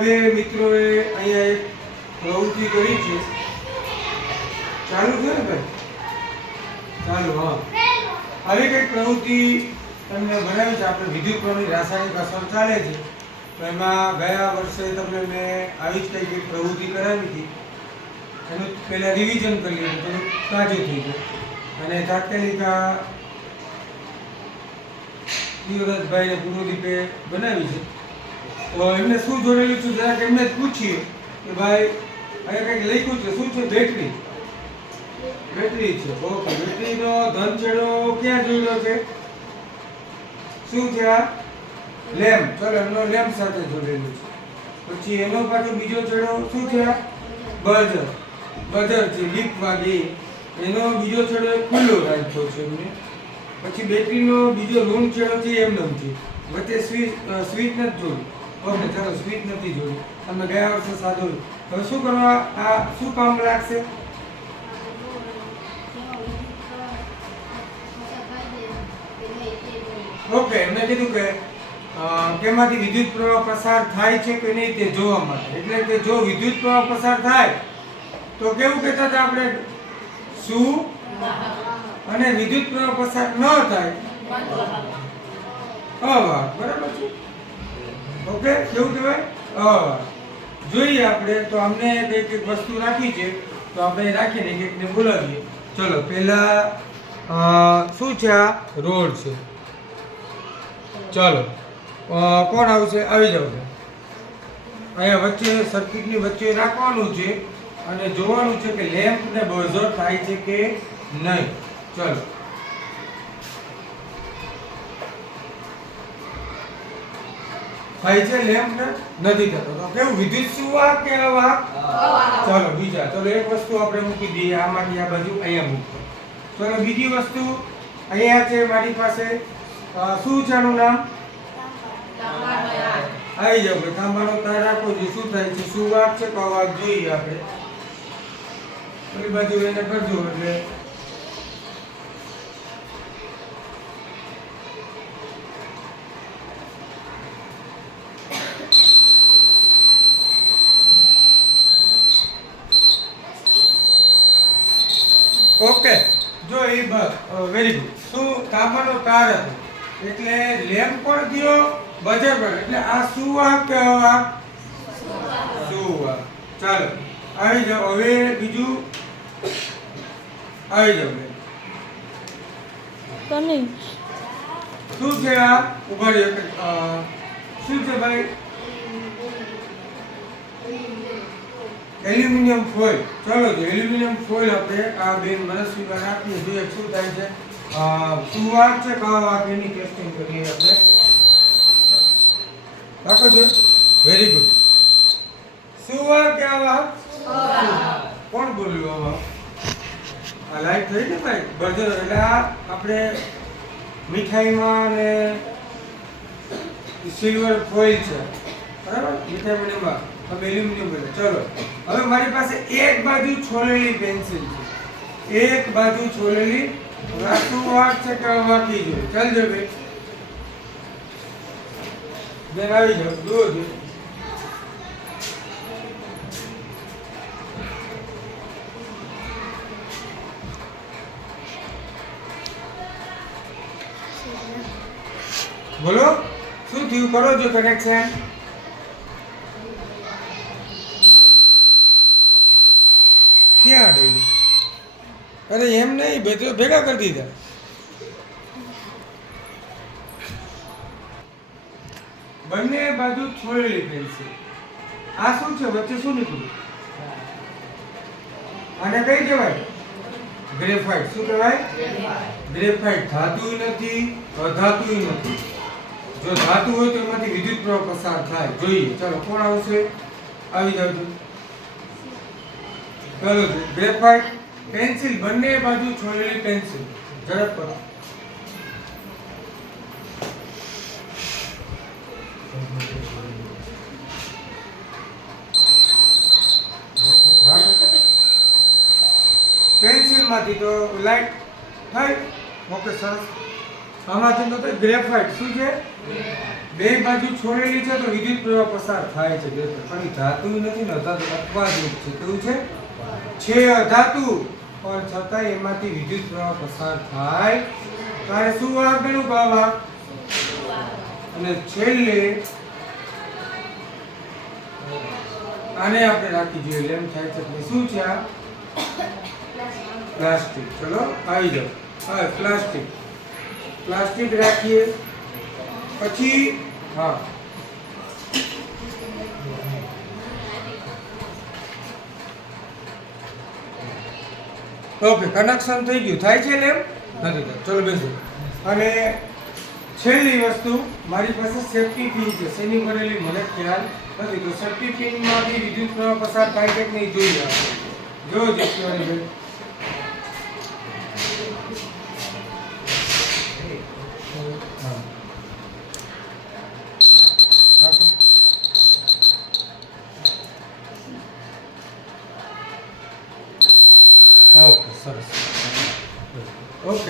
બે મિત્રોએ અહીંયા એક પ્રવૃત્તિ કરી છે. ચાલુ છે ને ભાઈ? ચાલુ. હા, આવી કંઈક પ્રવૃત્તિ તમને બનાવી છે. આપણે વિદ્યુતની રાસાયણિક અસર ચાલે છે, તો એમાં ગયા વર્ષે તમને મેં આવી જ કંઈક એક પ્રવૃત્તિ કરાવી હતી. એનું પહેલાં રિવિઝન કરી લીધું, થોડું તાજું થઈ ગયું. અને તાત્કાલિક યુવરાજભાઈને પૂર્વદીપે બનાવી છે. તો એમને શું જોડેલું છે જરાક એમને જ પૂછીએ કે ભાઈ અહીંયા કંઈક લખ્યું છે, શું છે? બેટરી છે. ઓકે, બેટરીનો ધન છેડો ક્યાં જોડેલો છે? શું છે આ? લેમ્પ. ચલો, એમનો લેમ્પ સાથે જોડેલું છે. પછી એનો પાછો બીજો છેડો શું છે? બઝર છે, લીપ વાગી. એનો બીજો છેડો ખુલ્લો રાખ્યો છે એમને. પછી બેટરીનો બીજો ઋણ છેડો છે એમનો છે. વચ્ચે સ્વિચ નથી જોડી. ઓકે, ચાલો, સ્વિચ નથી જોડી. તમે ગયા વર્ષે સાદું. હવે શું કરવા? આ શું કામ લાગશે? ઓકે, એમને કીધું કે તેમાંથી વિદ્યુત પ્રવાહ પસાર થાય છે કે નહીં તે જોવા માટે. એટલે કે જો વિદ્યુત પ્રવાહ પસાર થાય તો કેવું કહેતા હતા આપણે? શું? અને વિદ્યુત પ્રવાહ પસાર ન થાય અવાહક. બરાબર છે? ઓકે, કેવું કહેવાય? અવાહક. જોઈએ આપણે તો અમને કંઈક વસ્તુ રાખી છે, તો આપણે રાખીને કંઈકને બોલાવીએ. ચલો, પહેલા શું છે? આ રોડ છે. ચાલો, કોણ આવશે? આવી જાવ. અહીંયા વચ્ચે સર્કિટની વચ્ચે રાખવાનું છે અને જોવાનું છે કે લેમ્પ ને બઝર થાય છે કે નહીં. ચલો, થાય છે લેમ્પ ને નથી થતો. તો કેવું? વિદ્યુત સુવાહક કે અવાહક? ચલો, બીજા. ચલો, એક વસ્તુ આપણે મૂકી દઈએ આમાંથી આ બાજુ, અહીંયા મૂકો. ચલો, બીજી વસ્તુ અહીંયા છે મારી પાસે. શું છે આનું નામ? આવી જાવ. તાંબાનો તાર રાખો છો. શું થાય છે? સુવાહક છે કે અવાહક? જોઈએ આપણે. પેલી બાજુ એને કરજો એટલે ઓકે. જો એ વેરી ગુડ. શું? તાંબાનો તાર હતો એટલે લેમ્પ પણ થયો, બઝર પણ. એટલે આ સુવાહક કે અવાહક? સુવાહક. ચાલો, આવી જાઓ. હવે બીજું આવી જાઓ. શું છે આ? ઉભા રહ્યો. શું છે ભાઈ? Aluminium foil. ચલો, એલ્યુમિનિયમ ફોઇલ આપણે આ બેન મનસ્વીમાં નાખીએ, જોઈએ શું થાય છે. સુવાહક છે કે અવાહક એની ટેસ્ટિંગ કરીએ આપણે. રાખો છો. Very good. સુવાહક કે અવાહક? કોણ બોલ્યું અવાહક? આ લાઈટ થઈ ને ભાઈ? બઝર. એટલે આ આપણે મીઠાઈમાં ને સિલ્વર ફોઇલ છે, બરાબર? મીઠાઈ બનેમાં હવે એલ્યુમિનિયમ બને. ચલો, હવે મારી પાસે એક બાજુ છોલેલી પેન્સિલ છે. એક બાજુ છોલેલી. સુવાહક છે કે અવાહક? જોઈએ. ચાલજો ભાઈ. બેન આવી જાઓ. દૂર બોલો, શું થયું? કરો છો કનેક્શન. ક્યાં ડેલી? અરે એમ નહીં, બે તો ભેગા કરી દીધા. બંને બાજુ છોડેલી પેન્સિલ. આ શું છે? વચ્ચે શું નીકળ્યું? આને કઈ કહેવાય? ગ્રેફાઇટ. શું કહેવાય? ગ્રેફાઇટ. ધાતુય નથી, અધાતુય નથી. જો ધાતુ હોય તો એમાંથી વિદ્યુત પ્રવાહ પસાર થાય. જોઈએ. ચલો, કોણ આવશે? આવી જાવ. ચલો, ગ્રેફાઇટ પેન્સિલ. બંને બાજુ છોડેલી પેન્સિલ. ઝડપ કરો. પેન્સિલ માંથી તો લાઈટ થઈ. ઓકે, સરસ. આમાંથી તો ગ્રેફાઇટ. શું છે? બે બાજુ છોડેલી છે તો વિદ્યુત પ્રવાહ પસાર થાય છે બે પર. પણ ઈ ધાતુ નથી ને, અધાતુ અપવાદરૂપ છે. કેવું છે? છે અધાતુ પણ છતાંય એમાંથી વિદ્યુત પ્રવાહ પસાર થાય. તારે શું આપેલું બાબા? અને છેલ્લે આને આપણે રાખી જોઈએ એમ થાય છે કે શું છે આ? પ્લાસ્ટિક. ચલો આવી જાઓ. હા, પ્લાસ્ટિક. પ્લાસ્ટિક રાખીએ. પછી હા, ઓકે, કનેક્શન થઈ ગયું. થાય છે ને? એમ નથી થતું. ચલો બેસો. અને છેલ્લી વસ્તુ, મારી પાસે સેફ્ટી પિન છે. શેની બનેલી મને ખ્યાલ નથી. તો સેફ્ટી પિનમાંથી વિદ્યુત પ્રવાહ પસાર થાય છે કે નહીં જોઈએ આપણે. જો જીતવાની બેન. હા, રાખો. ઓકે, સરસ. ઓકે.